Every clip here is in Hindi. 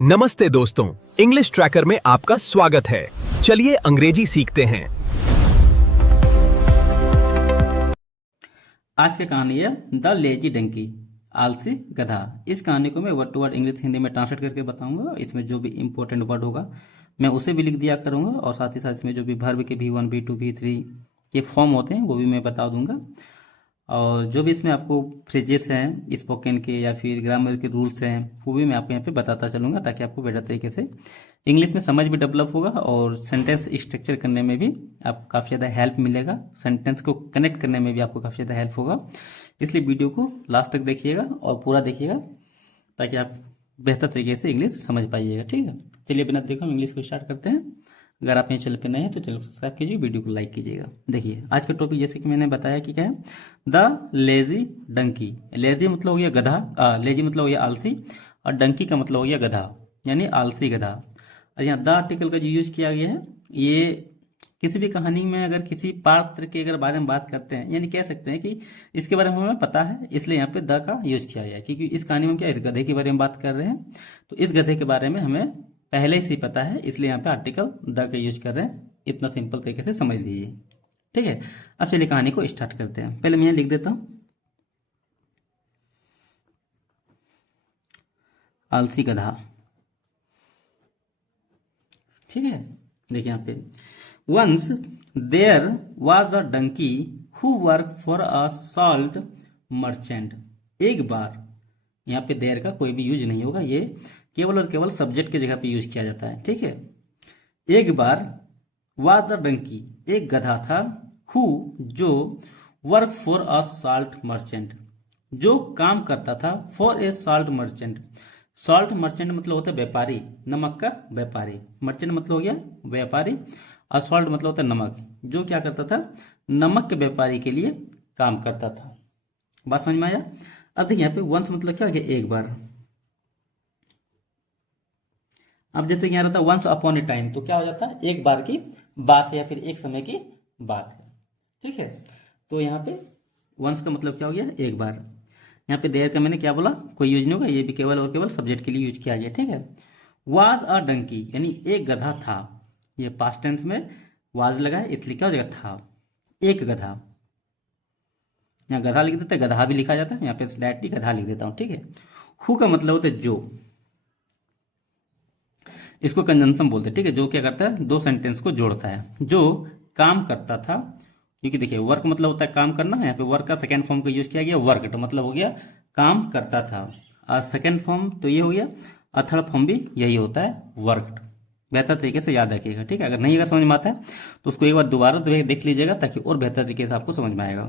नमस्ते दोस्तों, इंग्लिश ट्रैकर में आपका स्वागत है। चलिए अंग्रेजी सीखते हैं। आज की कहानी है द लेजी डंकी, आलसी गधा। इस कहानी को मैं word to word English Hindi में ट्रांसलेट करके बताऊंगा। इसमें जो भी इंपॉर्टेंट वर्ड होगा मैं उसे भी लिख दिया करूंगा, और साथ ही साथ इसमें जो भी वर्ब के V1 V2 V3 के फॉर्म होते हैं वो भी मैं बता दूंगा। और जो भी इसमें आपको फ्रेजेस हैं स्पोकन के या फिर ग्रामर के रूल्स हैं वो भी मैं आपको यहाँ पे बताता चलूँगा, ताकि आपको बेटर तरीके से इंग्लिश में समझ भी डेवलप होगा और सेंटेंस स्ट्रक्चर करने में भी आपको काफ़ी ज़्यादा हेल्प मिलेगा। सेंटेंस को कनेक्ट करने में भी आपको काफ़ी ज़्यादा हेल्प होगा। इसलिए वीडियो को लास्ट तक देखिएगा और पूरा देखिएगा, ताकि आप बेहतर तरीके से इंग्लिश समझ पाइएगा। ठीक है, चलिए बिना देखे हम इंग्लिश को स्टार्ट करते हैं। अगर आप ये चैनल पे नए हैं तो चैनल को सब्सक्राइब कीजिए, वीडियो को लाइक कीजिएगा। देखिए आज का टॉपिक जैसे कि मैंने बताया कि क्या है, द लेजी डंकी। लेजी मतलब हो गया गधा, लेजी मतलब हो गया आलसी, और डंकी का मतलब हो गया गधा, यानी आलसी गधा। और यहाँ द आर्टिकल का जो यूज किया गया है, ये किसी भी कहानी में अगर किसी पात्र के अगर बारे में बात करते हैं, यानी कह सकते हैं कि इसके बारे में हमें पता है, इसलिए यहाँ पे द का यूज किया गया है। क्योंकि इस कहानी में क्या इस गधे के बारे में बात कर रहे हैं, तो इस गधे के बारे में हमें पहले से ही पता है, इसलिए यहाँ पे आर्टिकल द का यूज कर रहे हैं। इतना सिंपल तरीके से समझ लीजिए। ठीक है, अब चलिए कहानी को स्टार्ट करते हैं। पहले मैं यहाँ लिख देता हूँ आलसी गधा। ठीक है, देखिए यहाँ पे once there was a donkey who work for a salt merchant. एक बार, यहाँ पे देयर का कोई भी यूज नहीं होगा, ये केवल और केवल सब्जेक्ट की जगह पे यूज किया जाता है। ठीक है, एक बार वाज अ डंकी, एक गधा था, हु जो work for a salt merchant, जो काम करता था, for a salt merchant. Salt merchant मतलब होता है व्यापारी, नमक का व्यापारी। मर्चेंट मतलब हो गया व्यापारी, और सॉल्ट मतलब होता है नमक। जो क्या करता था, नमक के व्यापारी के लिए काम करता था। बात समझ में आया। अब देखिए यहाँ पे वंस मतलब क्या हो गया, एक बार। अब जैसे कि यहाँ रहता है वंस अपॉन ए टाइम, तो क्या हो जाता है, एक बार की बात है या फिर एक समय की बात है। ठीक है, तो यहाँ पे वंस का मतलब क्या हो गया, एक बार। यहाँ पे देयर का मैंने क्या बोला, कोई यूज नहीं होगा, ये भी केवल और केवल सब्जेक्ट के लिए यूज किया गया। ठीक है, वाज अ डंकी यानी एक गधा था, ये पास्ट टेंस में वाज लगा है, इसलिए क्या हो जाएगा, था। एक गधा, यहाँ गधा लिख देते हैं, गधा भी लिखा जाता है, यहाँ पे डायरेक्टली गधा लिख देता हूँ। ठीक है, हु का मतलब होता है जो, इसको कंजंक्शन बोलते हैं। ठीक है, जो क्या करता है, दो सेंटेंस को जोड़ता है। जो काम करता था, क्योंकि देखिए वर्क मतलब होता है काम करना, यहाँ पे वर्क का सेकंड फॉर्म का यूज किया गया, वर्क मतलब हो गया काम करता था, और सेकंड फॉर्म तो ये हो गया, और थर्ड फॉर्म भी यही होता है, वर्क। बेहतर तरीके से याद रखिएगा। ठीक है, अगर नहीं अगर समझ में आता है तो उसको एक बार दोबारा देख लीजिएगा, ताकि और बेहतर तरीके से आपको समझ में आएगा।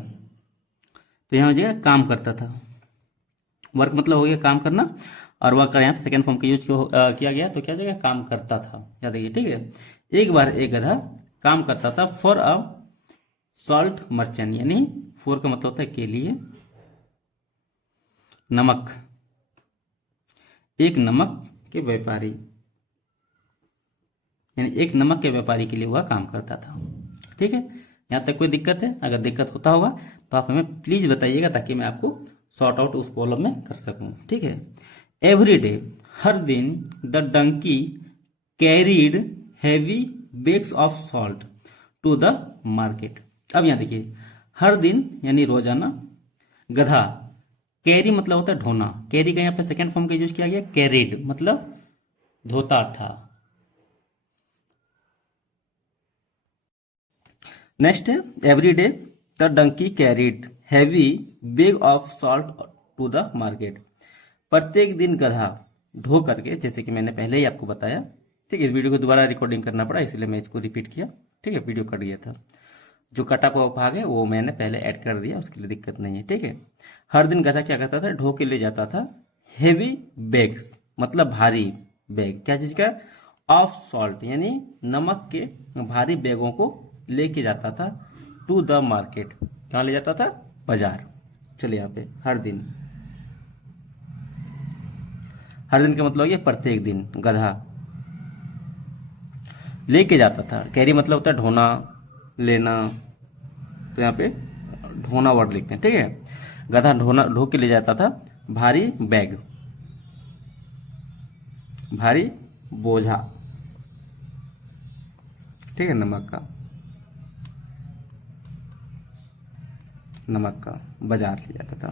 तो यहाँ हो जाएगा काम करता था, वर्क मतलब हो गया काम करना, और वर्क का यहाँ पे सेकंड फॉर्म का यूज किया गया, तो क्या हो जाएगा, काम करता था। याद रखिए। ठीक है, एक बार एक गधा काम करता था फॉर अ सॉल्ट मर्चेंट, यानी फॉर का मतलब होता है के लिए, नमक, एक नमक के व्यापारी, यानी एक नमक के व्यापारी के लिए वह काम करता था। ठीक है, यहाँ तक कोई दिक्कत है? अगर दिक्कत होता होगा तो आप हमें प्लीज बताइएगा, ताकि मैं आपको सॉर्ट आउट उस प्रॉब्लम में कर सकूं। ठीक है, एवरी डे, हर दिन, the donkey carried heavy bags of salt to the market. अब यहाँ देखिए, हर दिन यानी रोजाना, गधा, कैरी मतलब होता है ढोना, कैरी का यहाँ पे सेकंड फॉर्म का यूज किया गया, कैरीड मतलब धोता था। नेक्स्ट है every day the donkey carried heavy bag of salt to the market. प्रत्येक दिन गधा ढो करके, जैसे कि मैंने पहले ही आपको बताया। ठीक है, इस वीडियो को दोबारा रिकॉर्डिंग करना पड़ा, इसलिए मैं इसको रिपीट किया। ठीक है, वीडियो कट गया था, जो कटा हुआ भाग है वो मैंने पहले ऐड कर दिया, उसके लिए दिक्कत नहीं है। ठीक है, हर दिन गधा क्या करता था, ढो के ले जाता था हेवी बैग्स मतलब भारी बैग, क्या चीज का, ऑफ सॉल्ट यानी नमक के भारी बैगों को लेके जाता था, टू द मार्केट, कहाँ ले जाता था, बाजार। चलिए यहाँ पे हर दिन, हर दिन का मतलब ये प्रत्येक दिन गधा लेके जाता था, कैरी मतलब होता है ढोना, लेना, तो यहाँ पे ढोना वर्ड लिखते हैं। ठीक है, गधा ढो के ले जाता था भारी बैग, भारी बोझा, ठीक है, नमक का बाजार लिया जाता था।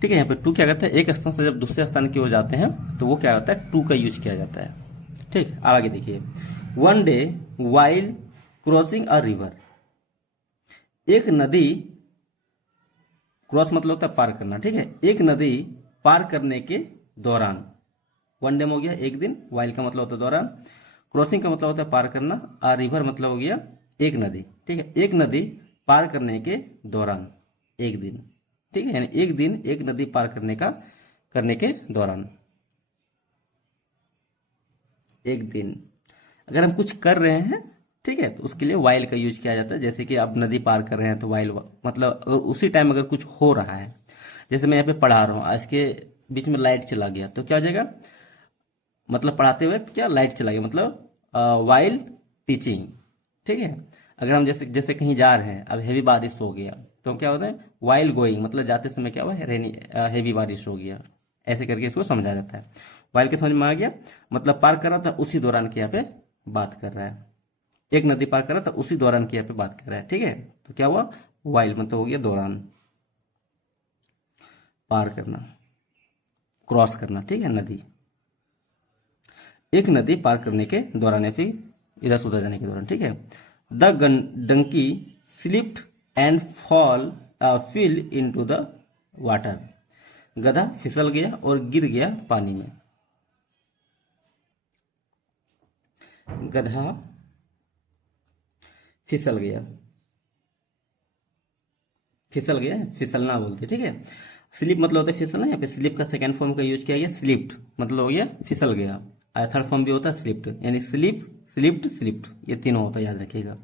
ठीक है, यहाँ पे टू क्या करता है, एक स्थान से जब दूसरे स्थान की ओर जाते हैं तो वो क्या होता है, टू का यूज किया जाता है। ठीक, अब आगे देखिए, one day while crossing a river, एक नदी, क्रॉस मतलब होता है पार करना, ठीक है, एक नदी पार करने के दौरान, वन डे में हो गया एक दिन, वाइल का मतलब होता है दौरान, क्रॉसिंग का मतलब होता है पार करना, आ रिवर मतलब हो गया एक नदी, ठीक है, एक नदी पार करने के दौरान, एक दिन, ठीक है, यानी एक दिन एक नदी पार करने के दौरान, एक दिन। अगर हम कुछ कर रहे हैं, ठीक है, तो उसके लिए वाइल का यूज किया जाता है। जैसे कि आप नदी पार कर रहे हैं तो वाइल, मतलब अगर उसी टाइम अगर कुछ हो रहा है, जैसे मैं यहाँ पे पढ़ा रहा हूँ, आज के बीच में लाइट चला गया तो क्या हो जाएगा, मतलब पढ़ाते हुए क्या लाइट चला गया, मतलब वाइल टीचिंग, ठीक है। अगर हम जैसे जैसे कहीं जा रहे हैं, अब हेवी बारिश हो गया तो क्या होता है, वाइल गोइंग, मतलब जाते समय क्या हुआ, रेनी हेवी बारिश हो गया, ऐसे करके इसको समझा जाता है। वाइल के समझ में आ गया, मतलब पार कर रहा था उसी दौरान की यहाँ पे बात कर रहा है, एक नदी पार कर रहा था उसी दौरान की यहाँ पे बात कर रहा है, ठीक है। तो क्या हुआ, वाइल मतलब हो गया दौरान, पार करना, क्रॉस करना, ठीक है, नदी, एक नदी पार करने के दौरान या फिर इधर से उधर जाने के दौरान, ठीक है। The donkey slipped and fall fell into the water, गधा फिसल गया और गिर गया पानी में, गधा फिसल गया, फिसल गया, फिसलना बोलते, ठीक है। स्लिप मतलब होता है फिसलना, यहाँ पे स्लिप का सेकंड फॉर्म का यूज किया गया, स्लिप्ड मतलब हो गया फिसल गया, और थर्ड फॉर्म भी होता है स्लिप्ड, यानी स्लिप, स्लिप्ड, स्लिप्ड, ये तीनों होता है, याद रखिएगा।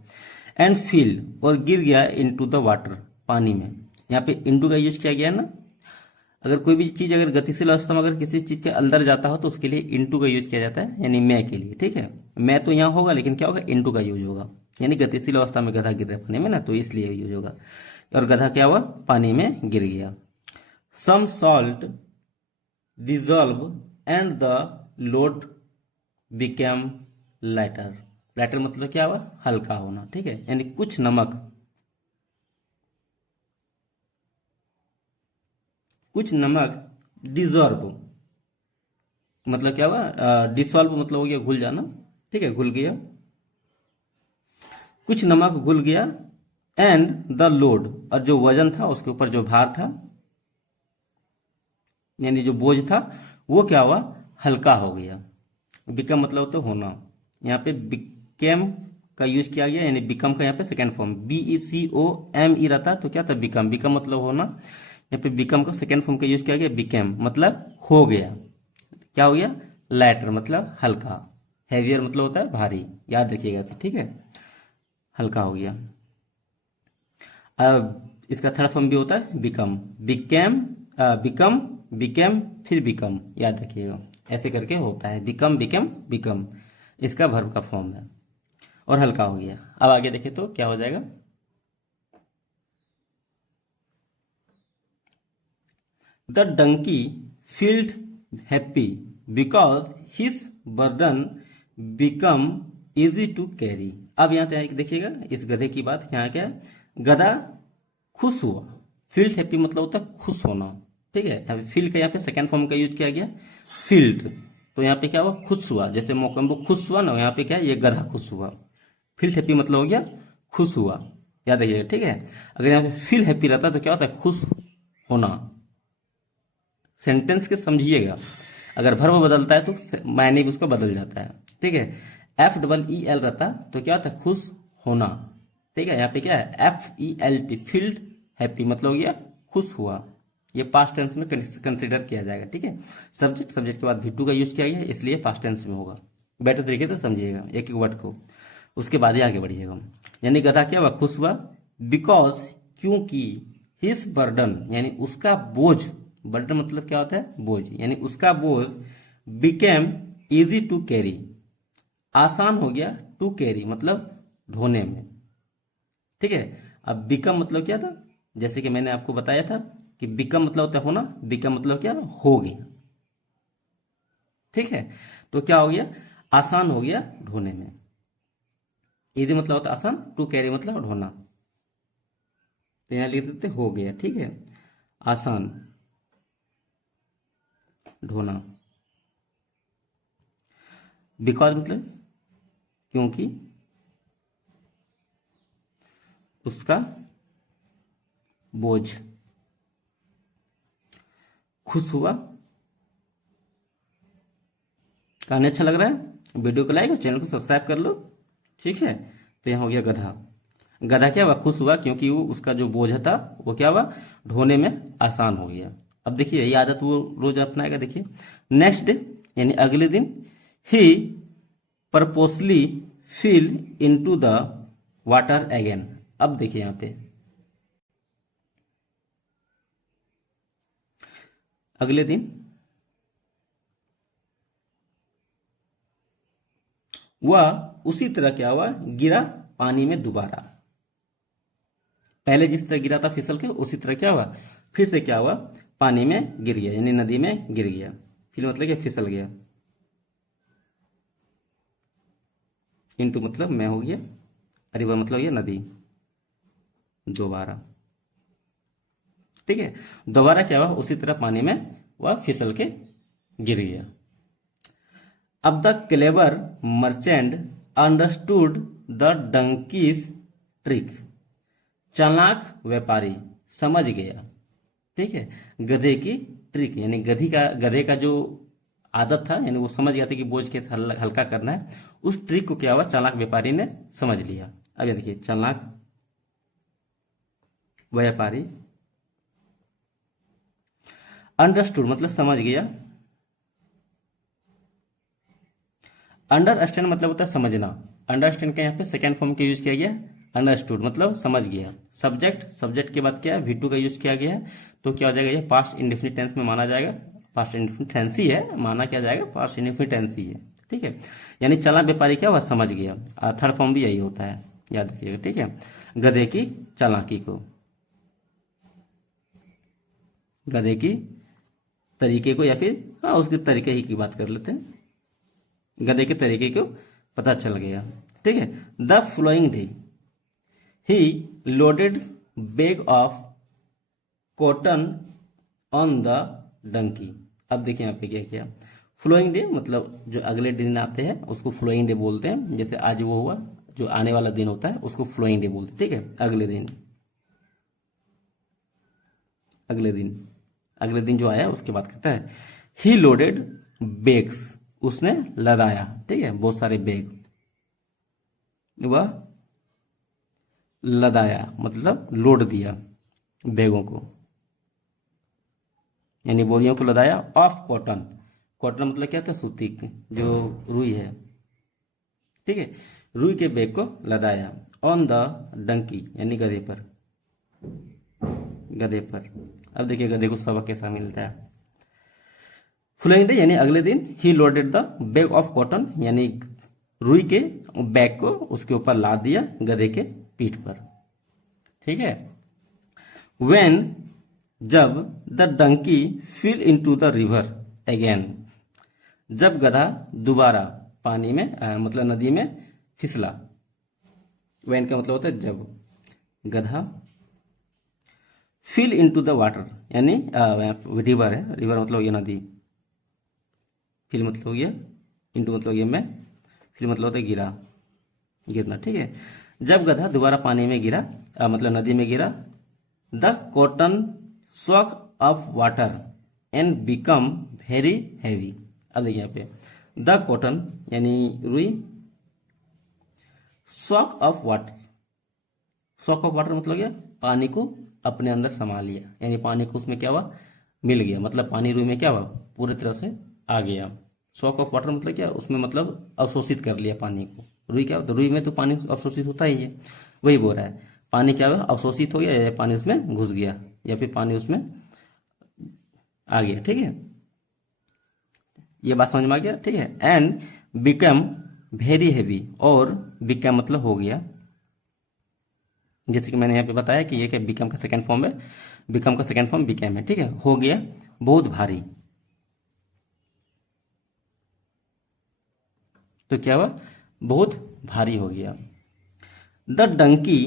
एंड फील, और गिर गया इनटू द वाटर, पानी में, यहाँ पे इनटू का यूज किया गया ना। अगर कोई भी चीज अगर गतिशील अवस्था में अगर किसी चीज के अंदर जाता हो तो उसके लिए इनटू का यूज किया जाता है, यानी मैं के लिए, ठीक है। मैं तो यहाँ होगा लेकिन क्या होगा, इनटू का यूज होगा, यानी गतिशील अवस्था में गधा गिर रहा है पानी में ना, तो इसलिए यूज होगा। और गधा क्या हुआ, पानी में गिर गया। Some salt dissolve and the load became lighter, lighter मतलब क्या हुआ, हल्का होना, ठीक है, यानी कुछ नमक, कुछ नमक डिजॉल्व मतलब क्या हुआ, डिसॉल्व मतलब हो गया घुल जाना, ठीक है, घुल गया, कुछ नमक घुल गया, एंड द लोड, और जो वजन था उसके ऊपर जो भार था, यानी जो बोझ था वो क्या हुआ, हल्का हो गया। बिकम मतलब तो होना, यहाँ पे बिकेम का यूज किया गया, यानी बिकम का यहाँ पे सेकेंड फॉर्म, BECOME रहता तो क्या था, बिकम, बिकम मतलब होना, यहाँ पे बिकम का सेकेंड फॉर्म का यूज किया गया, बिकेम मतलब हो गया, क्या हो गया, लाइटर मतलब हल्का, हैवियर मतलब होता है भारी, याद रखिएगा इसे, ठीक है, हल्का हो गया। अब इसका थर्ड फॉर्म भी होता है बिकम, बिकेम, बिकम, बिकेम, फिर बिकम, याद रखिएगा, ऐसे करके होता है, बिकम, बिकम, बिकम, इसका वर्ब का फॉर्म है, और हल्का हो गया। अब आगे देखें तो क्या हो जाएगा, the donkey felt happy because his burden become easy to carry. अब यहाँ पे देखिएगा इस गधे की बात, यहाँ क्या है, गधा खुश हुआ, फील्ड हैप्पी मतलब होता है खुश होना, ठीक है, यहाँ पे फील्ड का यहाँ पे सेकंड फॉर्म का यूज किया गया, फील्ड, तो यहाँ पे क्या हुआ, खुश हुआ, जैसे मोकम्बो खुश हुआ ना, यहाँ पे क्या है, ये गधा खुश हुआ, फील्ड हैप्पी मतलब हो गया खुश हुआ, याद रखिएगा, ठीक है। अगर यहाँ पे फील हैप्पी रहता तो क्या होता है, खुश होना, सेंटेंस के समझिएगा, अगर वर्ब बदलता है तो मायने भी उसका बदल जाता है, ठीक है। FEEL रहता तो क्या होता है, खुश होना, ठीक है, यहाँ पे क्या है, FELT, फील्ड हैप्पी मतलब हो गया खुश हुआ, ये पास्ट टेंस में कंसिडर किया जाएगा, ठीक है। सब्जेक्ट, सब्जेक्ट के बाद V2 का यूज किया गया है, इसलिए पास्ट टेंस में होगा, बेटर तरीके से समझिएगा एक एक वर्ड को, उसके बाद ही आगे बढ़िएगा। यानी गधा क्या हुआ, खुश हुआ, बिकॉज क्योंकि, हिज बर्डन यानी उसका बोझ, बर्डन मतलब क्या होता है, बोझ, यानी उसका बोझ, बिकेम इजी टू कैरी, आसान हो गया, टू कैरी मतलब ढोने में, ठीक है। अब बिकम मतलब क्या था, जैसे कि मैंने आपको बताया था कि बिकम मतलब होता है होना, बिकम मतलब क्या, हो गया, ठीक है, तो क्या हो गया, आसान हो गया ढोने में। इजी मतलब होता है आसान, टू कैरी मतलब ढोना, तो यहाँ लिख देते हो गया। ठीक है, आसान ढोना। बिकॉज मतलब क्योंकि, उसका बोझ, खुश हुआ। कहानी अच्छा लग रहा है, वीडियो को लाइक और चैनल को सब्सक्राइब कर लो। ठीक है, तो यहाँ हो गया गधा। गधा क्या हुआ, खुश हुआ क्योंकि वो उसका जो बोझ था वो क्या हुआ, ढोने में आसान हो गया। अब देखिए ये आदत वो रोज अपनाएगा। देखिए नेक्स्ट डे यानी अगले दिन, he purposely fell into the water again. अब देखिए यहाँ पे अगले दिन वह उसी तरह क्या हुआ, गिरा पानी में दोबारा। पहले जिस तरह गिरा था फिसल के, उसी तरह क्या हुआ, फिर से क्या हुआ, पानी में गिर गया, यानी नदी में गिर गया। फिर मतलब कि फिसल गया। इनटू मतलब में हो गया, रिवर मतलब ये नदी, दोबारा। ठीक है, दोबारा क्या हुआ, उसी तरह पानी में वह फिसल के गिर गया। अब the clever merchant understood the donkeys trick. चालाक व्यापारी समझ गया, ठीक है, गधे की ट्रिक, यानी गधे का जो आदत था, यानी वो समझ गया था कि बोझ कैसे हल्का करना है। उस ट्रिक को क्या हुआ, चालाक व्यापारी ने समझ लिया। अब ये देखिए, चालाक व्यापारी, अंडरस्टूड मतलब समझ गया, अंडरस्टैंड मतलब होता है समझना। अंडरस्टैंड का यहाँ पे सेकेंड फॉर्म का यूज किया गया, अंडरस्टूड मतलब समझ गया। सब्जेक्ट के बाद क्या है, V2 का यूज किया गया है, तो क्या हो जाएगा, ये पास्ट इंडेफिनिट टेंस में माना जाएगा। पास्ट इंडेफिनिट टेंस ही है, माना क्या जाएगा, पास्ट इंडेफिनिट टेंस ही है। ठीक है, यानी चालाक व्यापारी क्या हुआ, समझ गया। थर्ड फॉर्म भी यही होता है, याद रखिएगा। ठीक है, गधे की चालाकी को, गधे की तरीके को, या फिर हाँ उसके तरीके ही की बात कर लेते हैं, गधे के तरीके को पता चल गया। ठीक है, the following day he loaded bag of cotton on the donkey. अब देखिए यहाँ पे क्या किया, फ्लोइंग डे मतलब जो अगले दिन आते हैं उसको फ्लोइंग डे बोलते हैं। जैसे आज वो हुआ, जो आने वाला दिन होता है उसको फ्लोइंग डे बोलते हैं। ठीक है, अगले दिन, अगले दिन जो आया उसके बाद कहता है, ही लोडेड बैग्स, उसने लदाया। ठीक है, बहुत सारे बैग, वह लदाया मतलब लोड दिया बैगों को, यानी बोरियों को लदाया। ऑफ कॉटन, कॉटन मतलब क्या होता है, सूती, जो रुई है। ठीक है, रुई के बैग को लदाया। ऑन द डंकी यानी गधे पर, गधे पर। अब देखिए गधे को सबक कैसा मिलता है। फ्लोइंग डे यानी अगले दिन, he loaded the bag of cotton यानी रुई के बैग को उसके ऊपर लाद दिया गधे के पीठ पर। ठीक है, व्हेन जब the donkey fell into the river again, जब गधा दोबारा पानी में मतलब नदी में फिसला। व्हेन का मतलब होता है जब, गधा फिल इनटू द वाटर यानी रिवर है, रिवर मतलब ये नदी, फिल मतलब हो गया, इनटू मतलब ये में, फिल मतलब होता है गिरा, गिरना। ठीक है, जब गधा दोबारा पानी में गिरा मतलब नदी में गिरा, the cotton soak of water and become very heavy. अब देखिए यहाँ पे द कॉटन यानी रुई, soak of water, soak of water मतलब क्या, पानी को अपने अंदर समा लिया, यानी पानी को उसमें क्या हुआ, मिल गया, मतलब पानी रुई में क्या हुआ, पूरी तरह से आ गया। सॉक ऑफ वाटर मतलब क्या, उसमें मतलब अवशोषित कर लिया पानी को। रुई क्या होता है, रुई में तो पानी अवशोषित होता ही है, वही बोल रहा है। पानी क्या हुआ, अवशोषित हो गया, या पानी उसमें घुस गया, या फिर पानी उसमें आ गया। ठीक है, ये बात समझ में आ गया। ठीक है, एंड बिकम वेरी हैवी, और बिकम मतलब हो गया, जैसे कि मैंने यहाँ पे बताया कि ये क्या बिकम का सेकंड फॉर्म है, बिकम का सेकंड फॉर्म बिकम है। ठीक है, हो गया बहुत भारी, तो क्या हुआ, बहुत भारी हो गया। The donkey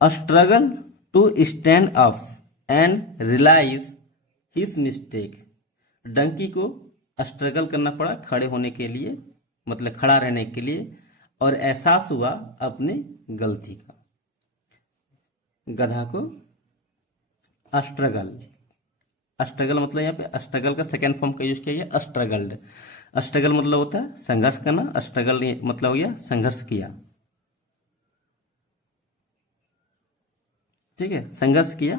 struggle to stand up and realise his mistake. Donkey को स्ट्रगल करना पड़ा खड़े होने के लिए, मतलब खड़ा रहने के लिए, और एहसास हुआ अपनी गलती का। गधा को स्ट्रगल, स्ट्रगल मतलब यहाँ पे स्ट्रगल का सेकेंड फॉर्म का यूज किया गया, स्ट्रगल्ड। स्ट्रगल मतलब होता है संघर्ष करना, स्ट्रगल मतलब हो गया संघर्ष किया। ठीक है, संघर्ष किया।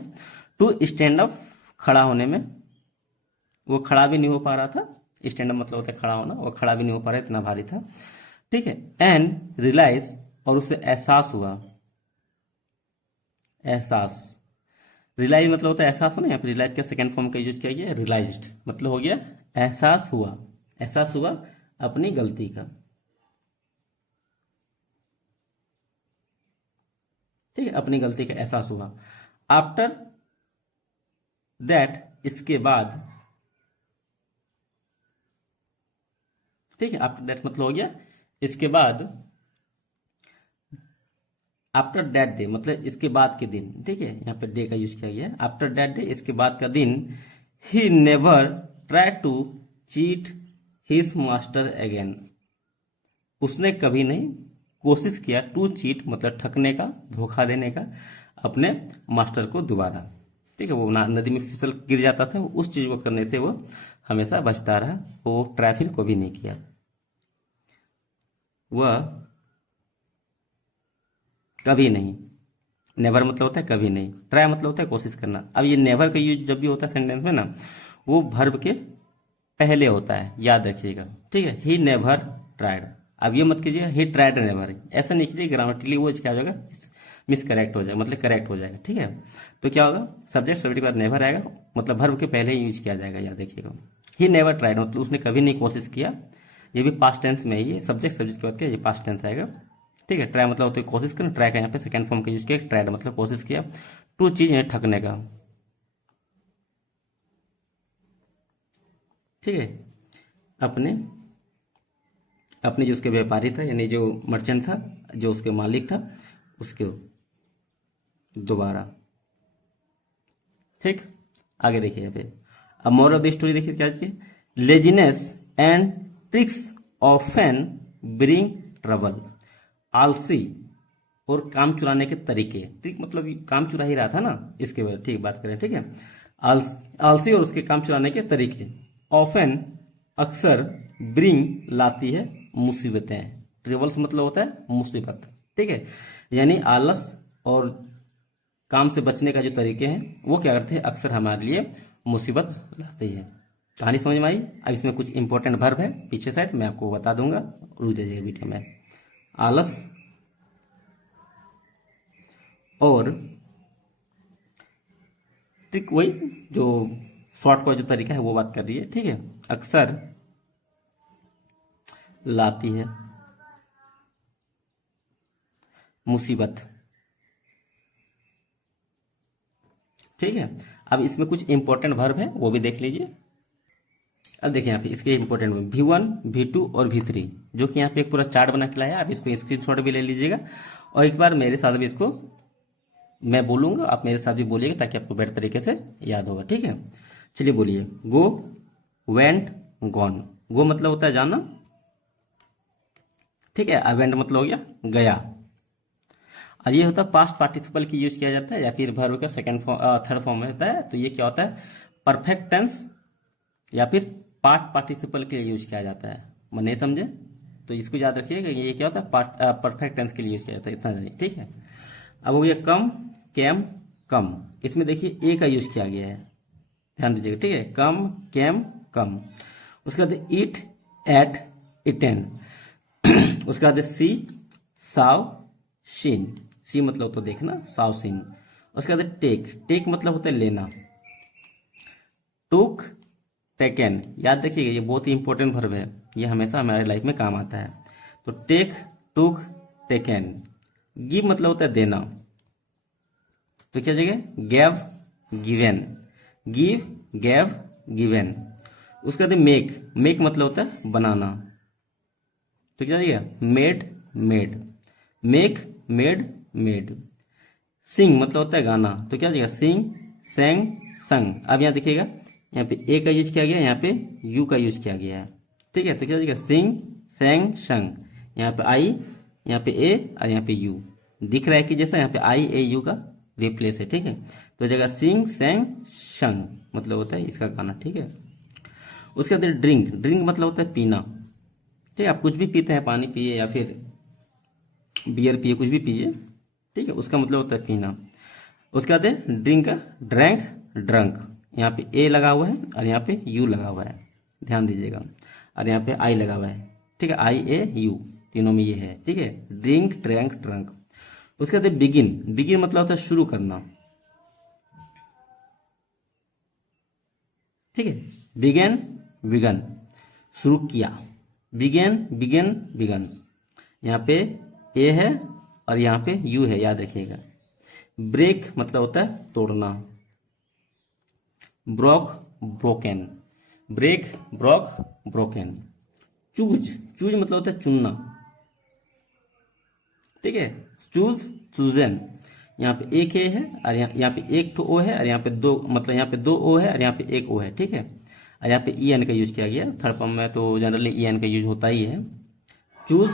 टू स्टैंड अप, खड़ा होने में, वो खड़ा भी नहीं हो पा रहा था। स्टैंड अप मतलब होता है खड़ा होना, वो खड़ा भी नहीं हो पा रहा, इतना भारी था। ठीक है, एंड रियलाइज, और उसे एहसास हुआ। एहसास, रियलाइज मतलब होता है एहसास होना, यहाँ पे रियलाइज का सेकंड फॉर्म का यूज किया गया, रियलाइज्ड मतलब हो गया एहसास हुआ। एहसास हुआ अपनी गलती का। ठीक है, अपनी गलती का एहसास हुआ। आफ्टर दैट, इसके बाद। ठीक है, आफ्टर दैट मतलब हो गया इसके बाद। आफ्टर दैट डे मतलब इसके बाद के दिन। ठीक है, यहाँ पे डे का यूज किया गया है। आफ्टर दैट डे, इसके बाद का दिन। He never try to cheat his master again. उसने कभी नहीं कोशिश किया, टू चीट मतलब ठगने का, धोखा देने का, अपने मास्टर को दोबारा। ठीक है, वो नदी में फिसल गिर जाता था, उस चीज को करने से वो हमेशा बचता रहा, वो ट्राई फिर कभी नहीं किया। वह कभी नहीं, नेवर मतलब होता है कभी नहीं, ट्राई मतलब होता है कोशिश करना। अब ये नेवर का यूज जब भी होता है सेंटेंस में ना, वो वर्ब के पहले होता है, याद रखिएगा। ठीक है, ही नेवर ट्राइड। अब ये मत कीजिएगा ही ट्राइड नेवर, ऐसा नहीं कीजिए, ग्रामेटिकली वो क्या हो जाएगा, मिस करेक्ट हो जाएगा, मतलब करेक्ट हो जाएगा। ठीक है, तो क्या होगा, सब्जेक्ट के बाद नेवर आएगा, मतलब वर्ब के पहले ही यूज किया जाएगा, याद रखिएगा। ही नेवर ट्राइड मतलब उसने कभी नहीं कोशिश किया, ये भी पास्ट टेंस में ही है, सब्जेक्ट के बाद क्या, ये पास्ट टेंस आएगा। ठीक है, ट्राई मतलब होता है कोशिश करना, ट्राई का यहाँ पे सेकंड फॉर्म का यूज किया, ट्राइड मतलब कोशिश किया। टू चीज है ठगने का। ठीक है, अपने अपने जो उसके व्यापारी था, यानी जो मर्चेंट था, जो उसके मालिक था, उसके दोबारा। ठीक, आगे देखिए यहाँ पे अब मोर ऑफ द स्टोरी देखिए क्या है, laziness and tricks often bring trouble. आलसी और काम चुराने के तरीके, ट्रिक मतलब काम चुरा ही रहा था ना, इसके बारे ठीक बात करें। ठीक है, आलसी और उसके काम चुराने के तरीके। ऑफन अक्सर, ब्रिंग लाती है मुसीबतें, ट्रेवल्स मतलब होता है मुसीबत। ठीक है, यानी आलस और काम से बचने का जो तरीके हैं वो क्या करते हैं, अक्सर हमारे लिए मुसीबत लाते हैं। कहानी समझ में आई। अब इसमें कुछ इंपॉर्टेंट वर्ब है पीछे साइड, मैं आपको बता दूंगा, रुक जाइए वीडियो में। आलस और ट्रिक, वही जो शॉर्ट का जो तरीका है वो बात कर रही है। ठीक है, अक्सर लाती है मुसीबत। ठीक है, अब इसमें कुछ इंपॉर्टेंट वर्ब है वो भी देख लीजिए। अब देखिए यहाँ पे इसके इंपॉर्टेंट V1, V2 और V3, जो कि यहाँ पे एक पूरा चार्ट बना के लाया, आप इसको स्क्रीनशॉट भी ले लीजिएगा, और एक बार मेरे साथ भी इसको मैं बोलूंगा, आप मेरे साथ भी बोलिएगा ताकि आपको बेटर तरीके से याद होगा। ठीक है, चलिए बोलिए। गो, वेंट, गॉन। गो मतलब होता है जाना। ठीक है, वेंट मतलब हो गया गया, और ये होता है पास्ट पार्टिसिपल की यूज किया जाता है, या फिर वर्ब का सेकंड फॉर्म थर्ड फॉर्म में होता है, तो ये क्या होता है, परफेक्ट टेंस या फिर पार्ट पार्टिसिपल के लिए यूज किया जाता है। मैं नहीं समझे तो इसको याद रखिएगा, ये क्या होता है, परफेक्ट टेंस के लिए यूज किया जाता है, इतना जानिए। ठीक है, अब हो गया कम, कैम, कम। इसमें देखिए ए का यूज किया गया है, ध्यान दीजिएगा। ठीक है, कम, कैम, कम। उसके बाद ईट, एट, इटेन। उसके बाद सी, साव, शीन। सी मतलब तो देखना, साव, सीन। उसके बाद टेक, टेक मतलब होता है लेना। टुक, टेकन। याद रखिएगा ये बहुत ही इंपॉर्टेंट वर्ब है, ये हमेशा हमारे लाइफ में काम आता है। तो टेक, टुक, टेकन। गिव मतलब होता है देना, तो क्या जगह gave, given. Give, gave, given. उसके बाद मेक, मेक मतलब होता है बनाना। तो क्या जाएगा, made made, make made made. Sing मतलब होता है गाना, तो क्या जाएगा, सिंग सेंग संग। अब यहाँ देखिएगा, यहाँ पे ए का यूज किया गया, यहाँ पे यू का यूज किया गया है, ठीक है। तो क्या जाएगा, सिंग सेंग संग। यहाँ पे आई, यहाँ पे ए और यहाँ पे यू दिख रहा है कि जैसा यहाँ पे आई ए यू का रिप्लेस है, ठीक है। तो जगह सिंग सेंग संग मतलब होता है इसका गाना, ठीक है। उसके बाद ड्रिंक, ड्रिंक मतलब होता है पीना, ठीक है। आप कुछ भी पीते हैं, पानी पिए या फिर बियर पिए, कुछ भी पीजिए, ठीक है, उसका मतलब होता है पीना। उसके बाद है ड्रिंक का ड्रैंक ड्रंक, यहाँ पे ए लगा हुआ है और यहाँ पे यू लगा हुआ है, ध्यान दीजिएगा, और यहाँ पे आई लगा हुआ है, ठीक है, आई ए यू तीनों में ये है, ठीक है, ड्रिंक ड्रैंक ड्रंक। उसके बाद बिगिन, बिगिन मतलब होता है शुरू करना, ठीक है, बिगेन बिगन शुरू किया, बिगेन बिगेन बिगन। यहाँ पे ए है और यहाँ पे यू है, याद रखिएगा। ब्रेक मतलब होता है तोड़ना, broke broken, break broke broken. Choose, choose मतलब होता है चुनना, ठीक है, चूज चूजन। यहाँ पे एक ए है और यहाँ पे एक तो ओ है और यहाँ पे दो, मतलब यहाँ पे दो ओ है और यहाँ पे एक ओ है, ठीक है। और यहाँ पे ई एन का यूज किया गया, थर्ड फॉर्म में तो जनरली ई एन का यूज होता ही है। Choose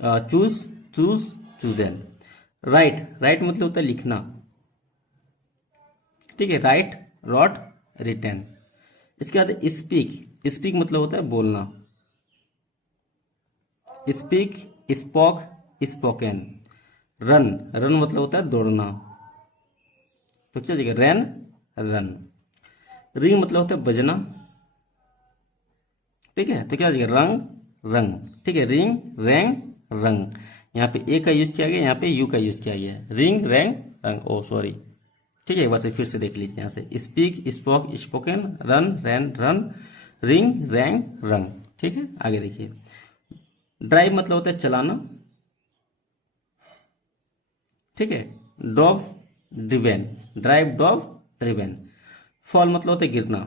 choose choose chosen. Right, right मतलब होता है लिखना, ठीक है, राइट रॉट रिटर्न। इसके बाद स्पीक, स्पीक मतलब होता है बोलना, speak spoke spoken. Run, run मतलब होता है दौड़ना, तो क्या जगह रन रन। रिंग मतलब होता है बजना, ठीक है, तो क्या जगह रंग रंग, ठीक है, रिंग रैंग रंग। यहाँ पे ए का यूज किया गया, यहाँ पे यू का यूज किया गया है, रिंग रैंग रंग, ओ सॉरी, ठीक है, एक बार से फिर से देख लीजिए यहाँ से, स्पीक स्पोक स्पोकन, रन रैन रन, रिंग रैंग रंग, ठीक है। आगे देखिए, ड्राइव मतलब होता है चलाना, ठीक है, Dow driven, drive Dow driven. Fall मतलब होता है गिरना,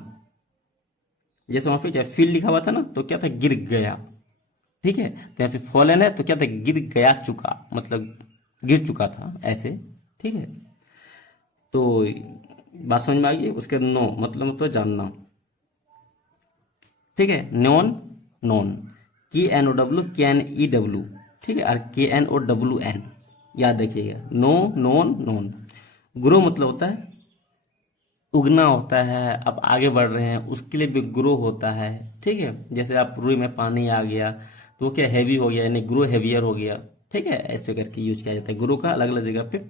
जैसे वहां पे क्या फील लिखा हुआ था ना, तो क्या था, गिर गया, ठीक है। तो यहाँ पे फॉलन है तो क्या था, गिर गया चुका, मतलब गिर चुका था ऐसे, ठीक है। तो बात समझ में आ गई। उसके नो मतलब जानना, ठीक है, नॉन नॉन, के एन ओ डब्ल्यू के एन ई डब्ल्यू, ठीक है, और के एन ओ डब्ल्यू एन, याद रखिएगा, नो नॉन नॉन। ग्रो मतलब होता है उगना होता है, आप आगे बढ़ रहे हैं उसके लिए भी ग्रो होता है, ठीक है। जैसे आप रुई में पानी आ गया तो वो क्या हैवी हो गया, यानी ग्रो हैवियर हो गया, ठीक है, ऐसे करके यूज किया जाता है। ग्रो का अलग अलग जगह पे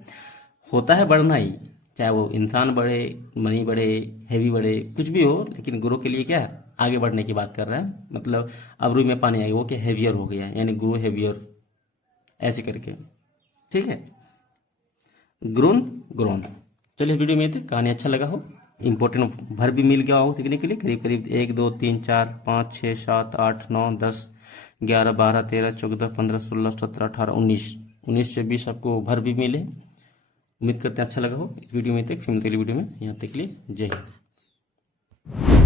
होता है बढ़ना ही, चाहे वो इंसान बढ़े, मनी बढ़े, हैवी बढ़े, कुछ भी हो, लेकिन ग्रो के लिए क्या है, आगे बढ़ने की बात कर रहा है। मतलब अब रुई में पानी आ गया, वो क्या हैवियर हो गया, यानी ग्रो हैवियर, ऐसे करके, ठीक है, ग्रोन ग्रोन। चलिए वीडियो में थे, कहानी अच्छा लगा हो, इंपॉर्टेंट भर भी मिल गया हो सीखने के लिए, करीब करीब 1 2 3 4 5 6 7 8 9 10 11 12 13 14 15 16 17 18 19 से 20 आपको भर भी मिले। उम्मीद करते हैं अच्छा लगा हो। इस वीडियो में तक, फिर मिलते अगली वीडियो में, यहाँ तक के लिए जय हिंद।